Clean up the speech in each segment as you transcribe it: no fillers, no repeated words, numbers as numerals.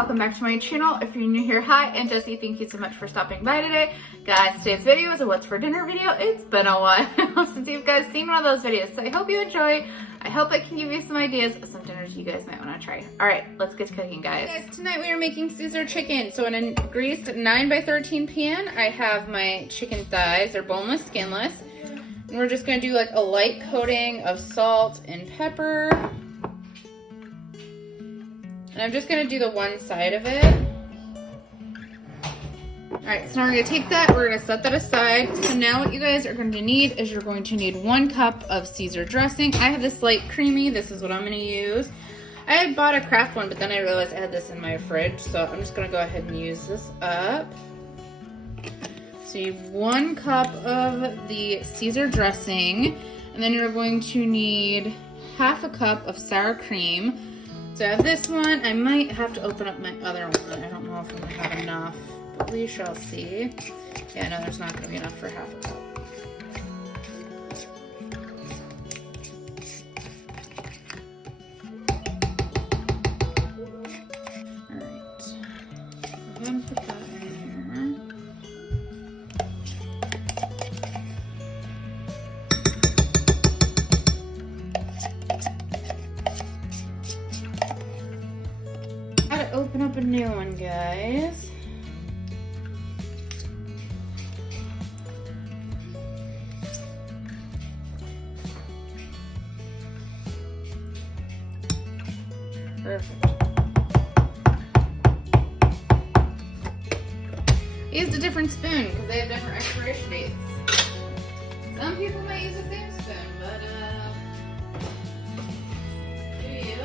welcome back to my channel. If you're new here, hi, and Jessie, thank you so much for stopping by today. Guys, today's video is a what's for dinner video. It's been a while since you guys seen one of those videos, so I hope you enjoy. I hope I can give you some ideas of some dinners you guys might want to try. All right, let's get to cooking, guys. Hey guys, tonight we are making Caesar chicken. So in a greased 9x13 pan, I have my chicken thighs. They're boneless, skinless. And we're just gonna do like a light coating of salt and pepper. And I'm just gonna do the one side of it. All right, so now we're gonna take that, we're gonna set that aside. So now what you guys are going to need is you're going to need 1 cup of Caesar dressing. I have this light creamy, this is what I'm gonna use. I had bought a Kraft one, but then I realized I had this in my fridge, so I'm just gonna go ahead and use this up. So you have 1 cup of the Caesar dressing, and then you're going to need ½ a cup of sour cream. So I have this one. I might have to open up my other one. I don't know if I'm gonna have enough, but we shall see. Yeah, no, there's not gonna be enough for ½ a cup. All right, go ahead and put that in here. Gotta open up a new one, guys. Perfect. I used a different spoon because they have different expiration dates. Some people might use the same spoon, but do you?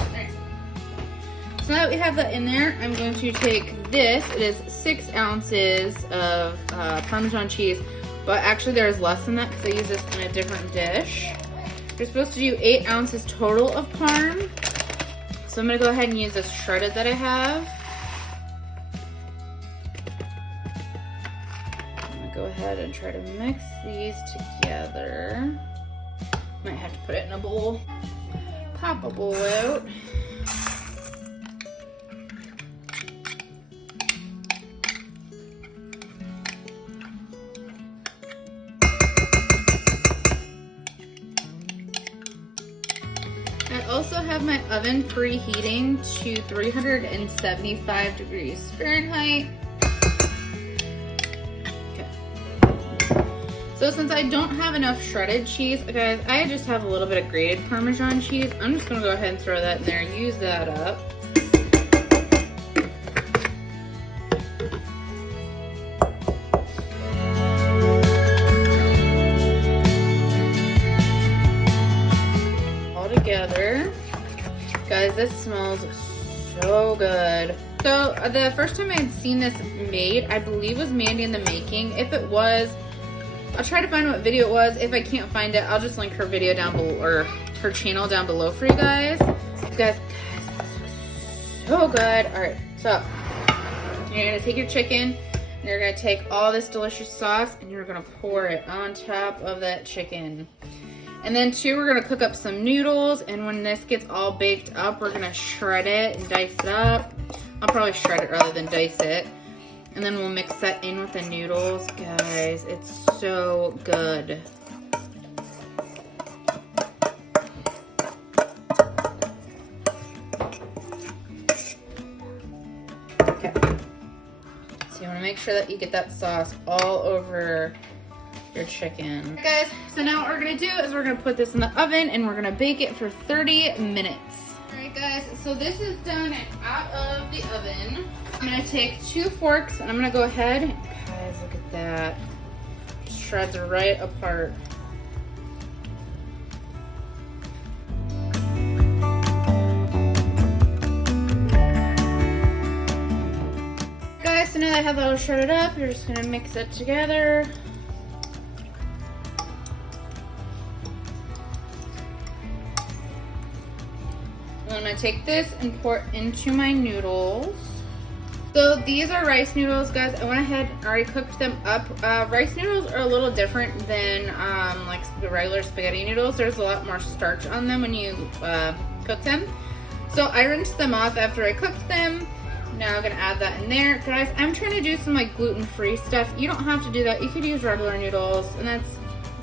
Alright. So now that we have that in there, I'm going to take this. It is 6 ounces of Parmesan cheese. But actually there's less than that because I use this in a different dish. You're supposed to do 8 ounces total of Parm. So I'm gonna go ahead and use this shredded that I have. I'm gonna go ahead and try to mix these together. Might have to put it in a bowl. Pop a bowl out. I also have my oven preheating to 375 degrees Fahrenheit. Okay. So since I don't have enough shredded cheese, guys, I just have a little bit of grated Parmesan cheese. I'm just gonna go ahead and throw that in there, use that up. Together. Guys, this smells so good. So the first time I had seen this made, I believe was Mandy in the Making. If it was, I'll try to find what video it was. If I can't find it, I'll just link her video down below, or her channel down below for you guys. Guys, this looks so good. All right, so you're gonna take your chicken, and you're gonna take all this delicious sauce, and you're gonna pour it on top of that chicken. And then too, we're gonna cook up some noodles, and when this gets all baked up, we're gonna shred it and dice it up. I'll probably shred it rather than dice it. And then we'll mix that in with the noodles. Guys, it's so good. Okay. So you wanna make sure that you get that sauce all over your chicken. Okay, guys, so now what we're gonna do is we're gonna put this in the oven and we're gonna bake it for 30 minutes. All right, guys, so this is done and out of the oven. I'm gonna take 2 forks and I'm gonna go ahead. Guys, look at that. Shreds are right apart. Guys, so now that I have that all shredded up, you're just gonna mix it together. I'm gonna take this and pour it into my noodles. So these are rice noodles, guys. I went ahead and already cooked them up. Rice noodles are a little different than like the regular spaghetti noodles. There's a lot more starch on them when you cook them. So I rinsed them off after I cooked them. Now I'm gonna add that in there. Guys, I'm trying to do some like gluten-free stuff. You don't have to do that. You could use regular noodles, and that's,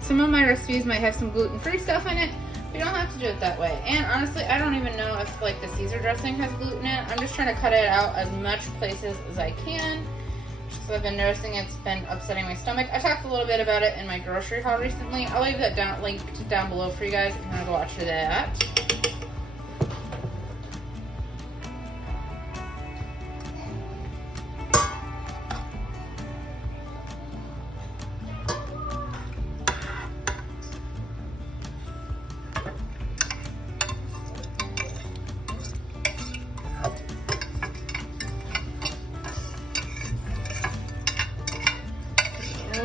some of my recipes might have some gluten-free stuff in it. You don't have to do it that way. And honestly, I don't even know if like the Caesar dressing has gluten in it. I'm just trying to cut it out as much places as I can. So I've been noticing it's been upsetting my stomach. I talked a little bit about it in my grocery haul recently. I'll leave that linked down below for you guys if you want to go watch that.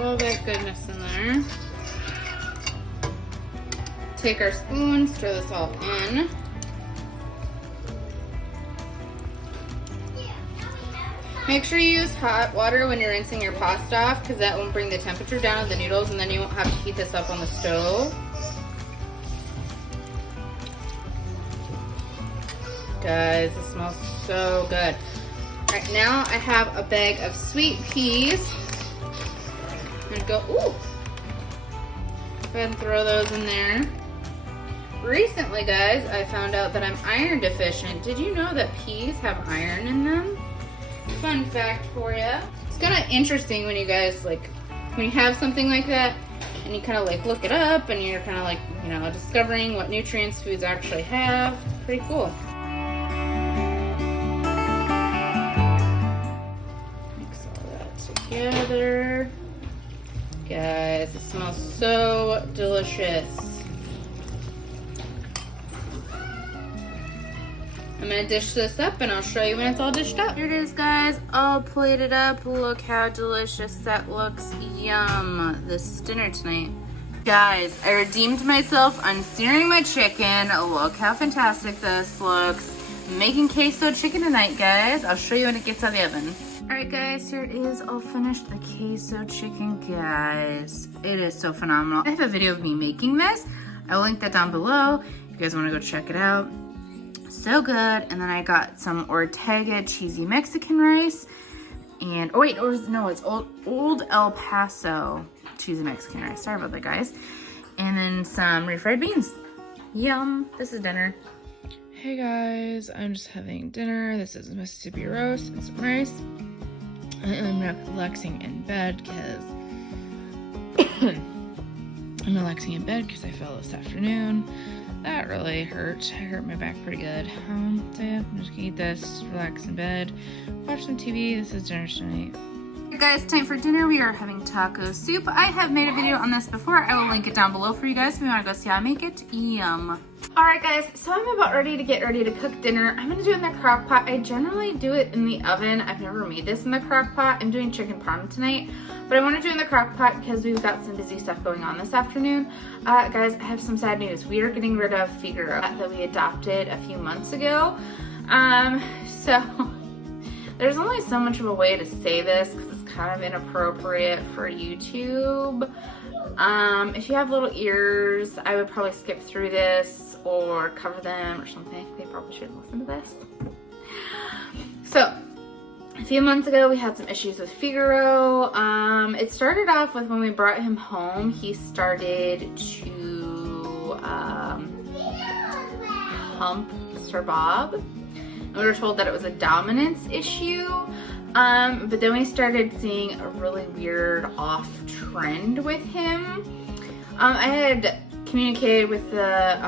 All that goodness in there. Take our spoon, stir this all in. Make sure you use hot water when you're rinsing your pasta off, because that won't bring the temperature down of the noodles, and then you won't have to heat this up on the stove. Guys, it smells so good. All right, now I have a bag of sweet peas. I'm gonna go, ooh. Go ahead and throw those in there. Recently, guys, I found out that I'm iron deficient. Did you know that peas have iron in them? Fun fact for you. It's kind of interesting when you guys, like, when you have something like that, and you kind of like look it up, and you're kind of like, you know, discovering what nutrients foods actually have. It's pretty cool. Mix all that together. Guys, it smells so delicious. I'm gonna dish this up and I'll show you when it's all dished up. Here it is, guys, all plated up. Look how delicious that looks. Yum. This is dinner tonight. Guys, I redeemed myself on searing my chicken. Look how fantastic this looks. I'm making queso chicken tonight, guys. I'll show you when it gets out of the oven. Alright guys, here it is, all finished, the queso chicken, guys. It is so phenomenal. I have a video of me making this. I'll link that down below if you guys want to go check it out. So good. And then I got some Ortega cheesy Mexican rice. And, oh wait, no, it's Old El Paso cheesy Mexican rice. Sorry about that, guys. And then some refried beans. Yum. This is dinner. Hey guys, I'm just having dinner. This is Mississippi roast and some rice. I'm relaxing in bed because I fell this afternoon. That really hurt. I hurt my back pretty good. So yeah, I'm just gonna eat this, relax in bed, watch some TV. This is dinner tonight. Hey guys, time for dinner. We are having taco soup. I have made a video on this before. I will link it down below for you guys if you want to go see how I make it. Yum. Alright guys, so I'm about ready to cook dinner. I'm going to do it in the crock pot. I generally do it in the oven. I've never made this in the crock pot. I'm doing chicken parm tonight, but I want to do it in the crock pot because we've got some busy stuff going on this afternoon. Guys, I have some sad news. We are getting rid of Fiagro that we adopted a few months ago. So there's only so much of a way to say this because it's kind of inappropriate for YouTube. If you have little ears, I would probably skip through this or cover them or something. They probably shouldn't listen to this. So, a few months ago, we had some issues with Fiagro. It started off with when we brought him home, he started to hump Sir Bob. And we were told that it was a dominance issue. But then we started seeing a really weird off trend with him. I had communicated with the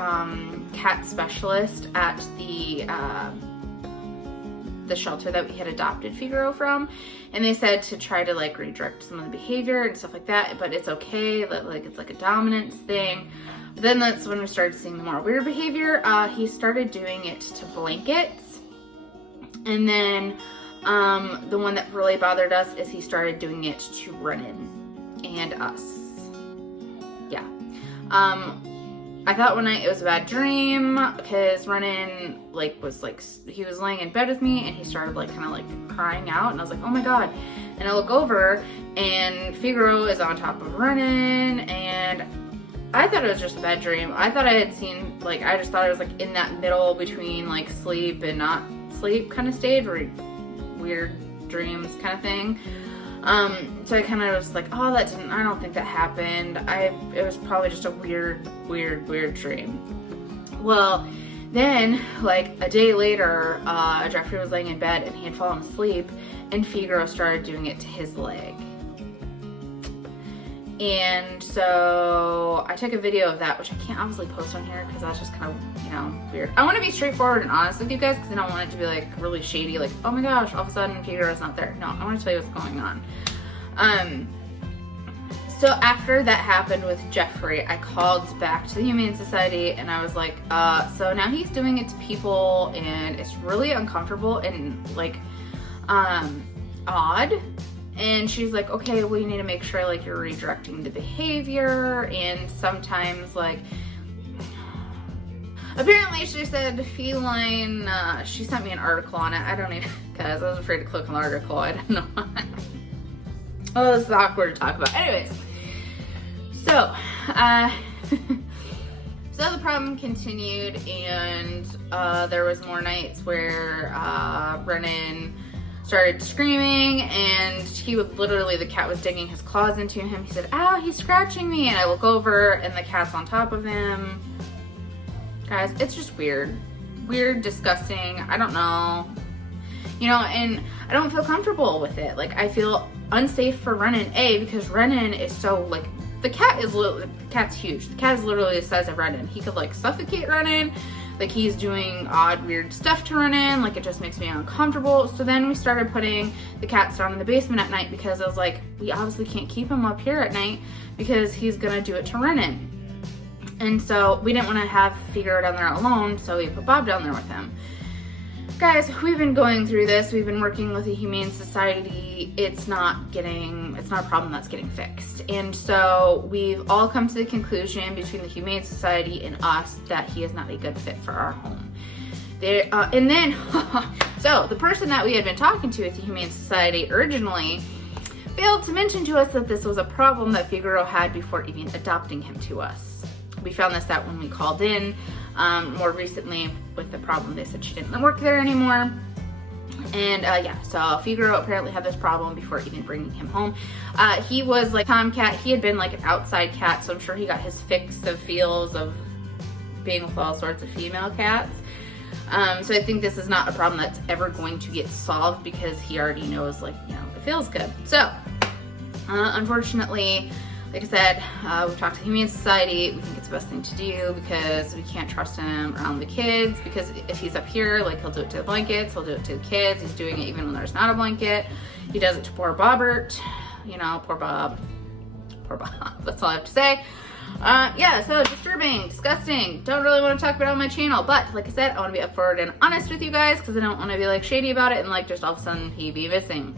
cat specialist at the shelter that we had adopted Fiagro from, and they said to try to like redirect some of the behavior and stuff like that, but it's okay, like it's like a dominance thing. But then that's when we started seeing the more weird behavior. He started doing it to blankets, and then the one that really bothered us is he started doing it to Brennan and us. Yeah. I thought one night it was a bad dream because Renan he was laying in bed with me and he started kind of crying out, and I was like, oh my god. And I look over and Fiagro is on top of Renan, and I thought it was just a bad dream. I thought I had seen, I just thought it was in that middle between sleep and not sleep kind of stage, or weird dreams kind of thing. So I kind of was like, oh, I don't think that happened. It was probably just a weird dream. Well, then, a day later, Jeffrey was laying in bed and he had fallen asleep, and Fiagro started doing it to his leg. And so I took a video of that, which I can't obviously post on here because that's just kind of, weird. I want to be straightforward and honest with you guys because I don't want it to be really shady, oh my gosh, all of a sudden Fiagro's not there. No, I want to tell you what's going on. So after that happened with Jeffrey, I called back to the Humane Society and I was like, so now he's doing it to people and it's really uncomfortable and odd. And she's like, okay, well, you need to make sure you're redirecting the behavior, and sometimes apparently she said feline, she sent me an article on it. I don't even, because I was afraid to click on the article. I don't know why. Oh, this is awkward to talk about. Anyways, so so the problem continued, and there was more nights where Renan started screaming, and he would literally, the cat was digging his claws into him. He said, ow, he's scratching me. And I look over and the cat's on top of him. Guys, it's just weird, disgusting. I don't know, and I don't feel comfortable with it. I feel unsafe for Renan, because Renan is so the cat's huge. The cat is literally the size of Renan. He could suffocate Renan. He's doing odd, weird stuff to Renan. It just makes me uncomfortable. So then we started putting the cats down in the basement at night because I was like, we obviously can't keep him up here at night because he's gonna do it to Renan. And so we didn't want to have Fiagro down there alone, so we put Bob down there with him. Guys, we've been going through this. We've been working with the Humane Society. It's not a problem that's getting fixed. And so we've all come to the conclusion between the Humane Society and us that he is not a good fit for our home. And then, so the person that we had been talking to at the Humane Society originally failed to mention to us that this was a problem that Fiagro had before even adopting him to us. We found this out when we called in. More recently with the problem, they said she didn't work there anymore. And so Fiagro apparently had this problem before even bringing him home. He was tomcat. He had been an outside cat, so I'm sure he got his fix of feels of being with all sorts of female cats. So I think this is not a problem that's ever going to get solved because he already knows it feels good. So unfortunately, like I said, we've talked to the Humane Society. We think it's the best thing to do because we can't trust him around the kids, because if he's up here, he'll do it to the blankets, he'll do it to the kids. He's doing it even when there's not a blanket. He does it to poor Bobbert. Poor Bob. Poor Bob. That's all I have to say. So disturbing, disgusting. Don't really want to talk about it on my channel, but like I said, I want to be upfront and honest with you guys because I don't want to be shady about it and just all of a sudden he be missing.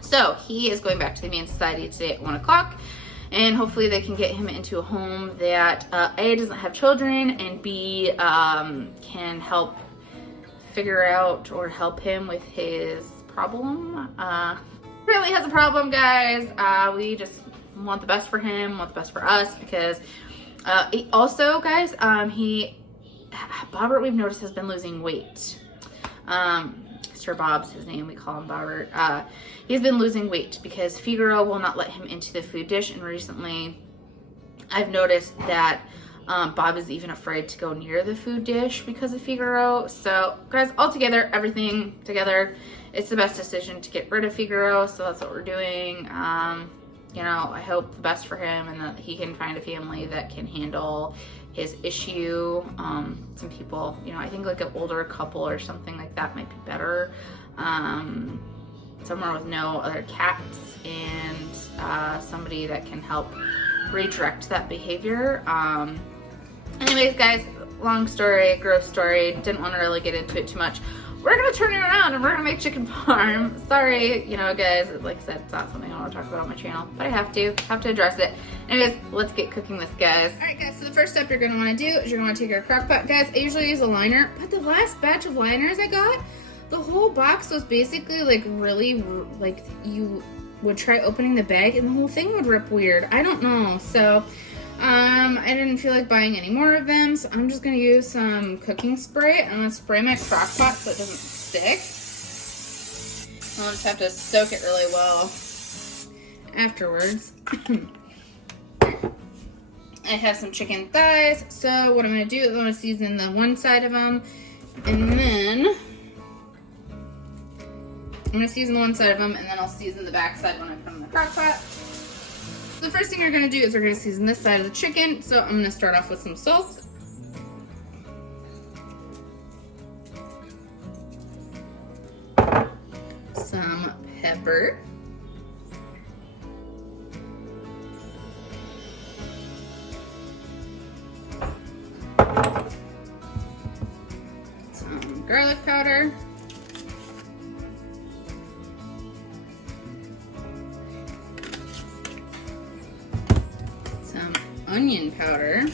So he is going back to the Humane Society today at 1 o'clock. And hopefully they can get him into a home that A, doesn't have children, and B, can help figure out or help him with his problem. Really has a problem, guys. We just want the best for him, want the best for us, because he also, guys, Bobbert, we've noticed, has been losing weight. Sir Bob's his name, we call him Bobbert. He's been losing weight because Fiagro will not let him into the food dish, and recently I've noticed that Bob is even afraid to go near the food dish because of Fiagro. So guys, all together, everything together, it's the best decision to get rid of Fiagro, so that's what we're doing. I hope the best for him and that he can find a family that can handle his issue. Some people, I think an older couple or something like that might be better. Somewhere with no other cats and somebody that can help redirect that behavior. Anyways, guys, long story, gross story. Didn't want to really get into it too much. we're gonna turn it around and we're gonna make chicken parm. Sorry, you know, guys, like I said, it's not something I want to talk about on my channel, but I have to address it. Anyways, let's get cooking this, guys. All right, guys, so the first step you're gonna wanna do is you're gonna wanna take your crock pot. Guys, I usually use a liner, but the last batch of liners I got, the whole box was basically like really, like you would try opening the bag and the whole thing would rip weird. I don't know, so I didn't feel like buying any more of them, so I'm just gonna use some cooking spray. I'm gonna spray my crock pot so it doesn't stick. I'll just have to soak it really well afterwards. I have some chicken thighs, so what I'm gonna do is I'm gonna season the one side of them, and then I'm gonna season the one side of them, and then I'll season the back side when I put them in the crock pot. The first thing we're gonna do is we're gonna season this side of the chicken. So I'm gonna start off with some salt. Some pepper. Some garlic powder. Onion powder,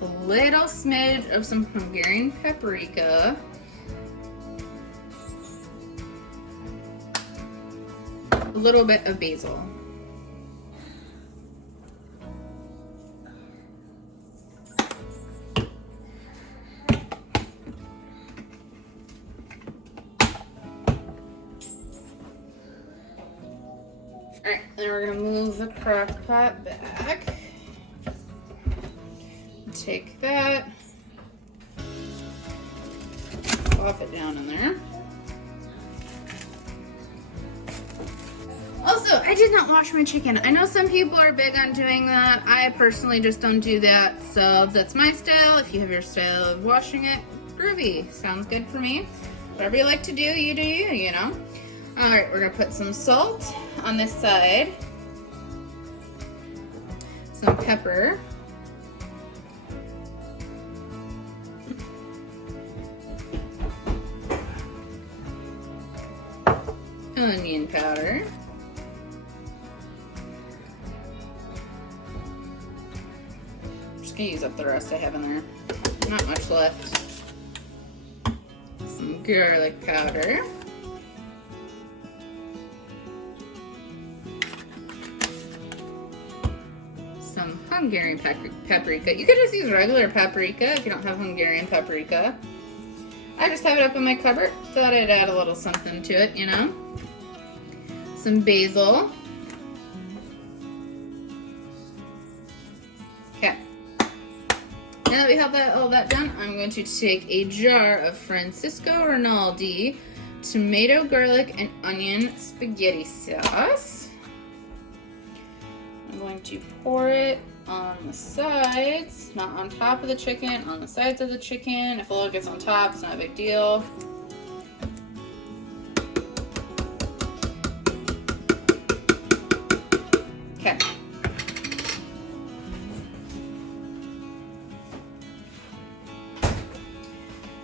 a little smidge of some Hungarian paprika, a little bit of basil. Alright, then we're going to move the crock pot back. Take that. Plop it down in there. Also, I did not wash my chicken. I know some people are big on doing that. I personally just don't do that. So that's my style. If you have your style of washing it, groovy. Sounds good for me. Whatever you like to do, you know. Alright, we're going to put some salt on this side, some pepper, onion powder, I'm just going to use up the rest I have in there, not much left, some garlic powder, Hungarian paprika. You could just use regular paprika if you don't have Hungarian paprika. I just have it up in my cupboard. Thought I'd add a little something to it, you know. Some basil. Okay. Now that we have all that done, I'm going to take a jar of Francisco Rinaldi tomato, garlic, and onion spaghetti sauce. I'm going to pour it on the sides, not on top of the chicken, on the sides of the chicken. If a little gets on top, it's not a big deal. Okay.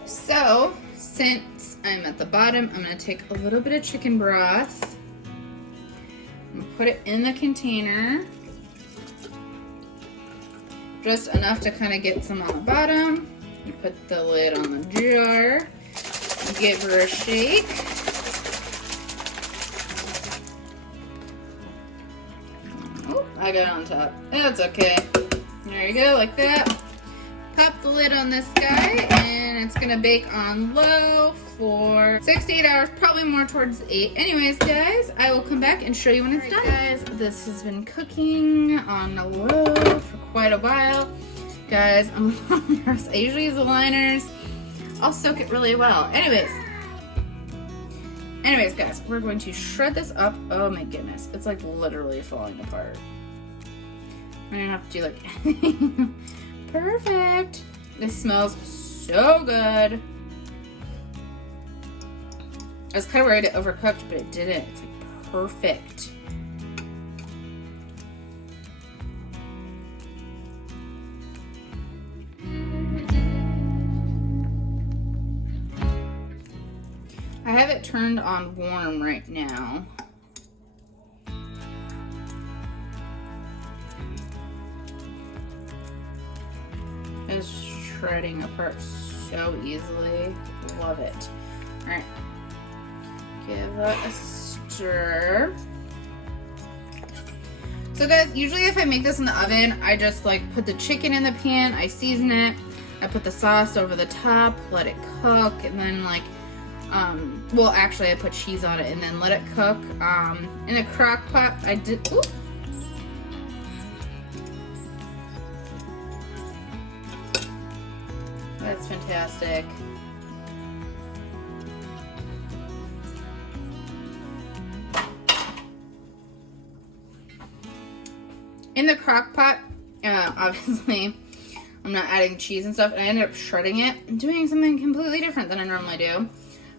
So, since I'm at the bottom, I'm going to take a little bit of chicken broth and put it in the container. Just enough to kind of get some on the bottom. You put the lid on the jar. Give her a shake. Oh, I got it on top. That's okay. There you go, like that. Pop the lid on this guy, and it's gonna bake on low for 6 to 8 hours, probably more towards 8. Anyways, guys, I will come back and show you when it's done. Guys, this has been cooking on low for quite a while. Guys, I'm nervous. I usually use the liners. I'll soak it really well. Anyways, guys, we're going to shred this up. Oh my goodness, it's like literally falling apart. I'm gonna have to do like perfect. This smells so good. I was kind of worried it overcooked, but it didn't. It's like perfect. turned on warm right now. It's shredding apart so easily. Love it. All right, give it a stir. So guys, usually if I make this in the oven, I just like put the chicken in the pan, I season it, I put the sauce over the top, let it cook, and then like, well actually I put cheese on it and then let it cook. In the crock pot, I did, ooh. That's fantastic. In the crock pot, obviously, I'm not adding cheese and stuff, and I ended up shredding it and doing something completely different than I normally do.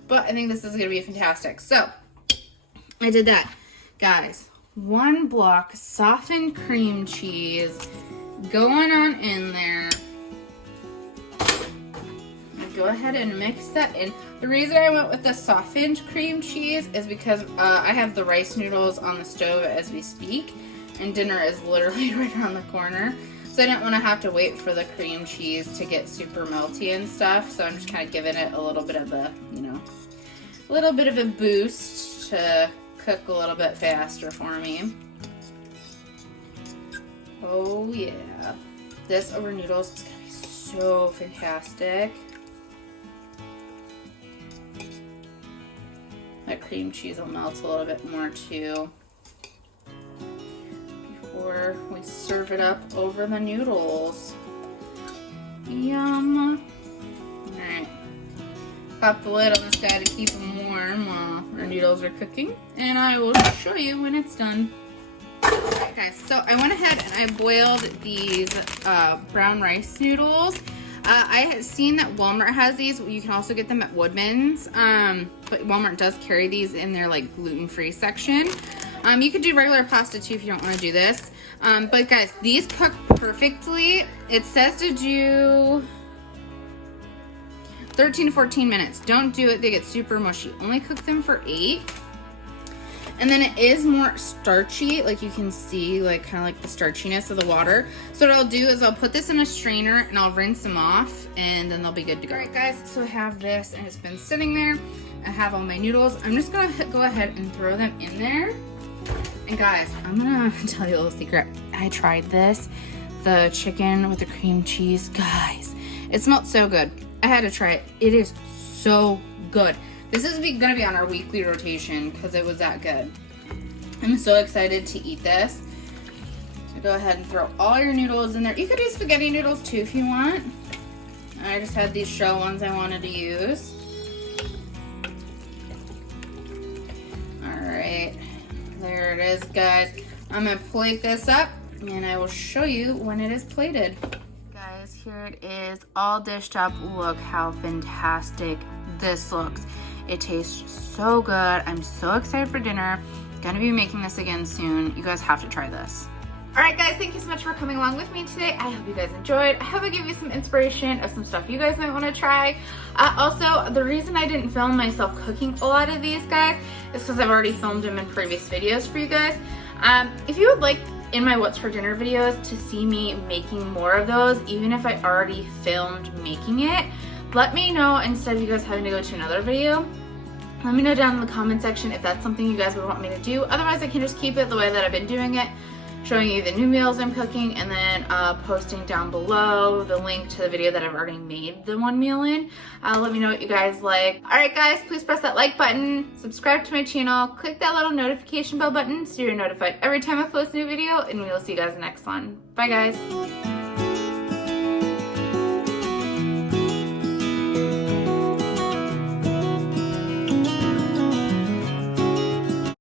But I think this is gonna be fantastic. So, I did that. Guys, 1 block softened cream cheese going on in there. Go ahead and mix that in. The reason I went with the softened cream cheese is because I have the rice noodles on the stove as we speak, and dinner is literally right around the corner. So I didn't want to have to wait for the cream cheese to get super melty and stuff. So I'm just kind of giving it a little bit of a, you know, a little bit of a boost to cook a little bit faster for me. Oh yeah. This over noodles is gonna be so fantastic. That cream cheese will melt a little bit more too before we serve it up over the noodles. Yum. Alright. Pop the lid on this guy to keep them warm while our noodles are cooking, and I will show you when it's done. Alright guys, so I went ahead and I boiled these brown rice noodles. I had seen that Walmart has these. You can also get them at Woodman's, but Walmart does carry these in their like gluten-free section. You could do regular pasta too if you don't want to do this. But guys, these cook perfectly. It says to do 13 to 14 minutes. Don't do it, they get super mushy. Only cook them for 8. And then it is more starchy, like you can see, like kind of like the starchiness of the water. So what I'll do is I'll put this in a strainer and I'll rinse them off, and then they'll be good to go. All right guys, so I have this and it's been sitting there. I have all my noodles. I'm just gonna go ahead and throw them in there. And guys, I'm gonna tell you a little secret. I tried this, the chicken with the cream cheese. Guys, it smelled so good. I had to try it. It is so good. This is gonna be on our weekly rotation because it was that good. I'm so excited to eat this. So go ahead and throw all your noodles in there. You could do spaghetti noodles too if you want. I just had these shell ones I wanted to use. All right, there it is, guys. I'm gonna plate this up and I will show you when it is plated. Guys, here it is, all dished up. Look how fantastic this looks. It tastes so good. I'm so excited for dinner. Gonna be making this again soon. You guys have to try this. All right guys, thank you so much for coming along with me today. I hope you guys enjoyed. I hope I gave you some inspiration of some stuff you guys might want to try. Also, the reason I didn't film myself cooking a lot of these guys is because I've already filmed them in previous videos for you guys. If you would like in my What's for Dinner videos to see me making more of those, even if I already filmed making it, let me know instead of you guys having to go to another video. Let me know down in the comment section if that's something you guys would want me to do. Otherwise, I can just keep it the way that I've been doing it, showing you the new meals I'm cooking, and then posting down below the link to the video that I've already made the one meal in. Let me know what you guys like. All right, guys, please press that like button, subscribe to my channel, click that little notification bell button so you're notified every time I post a new video, and we will see you guys in the next one. Bye, guys.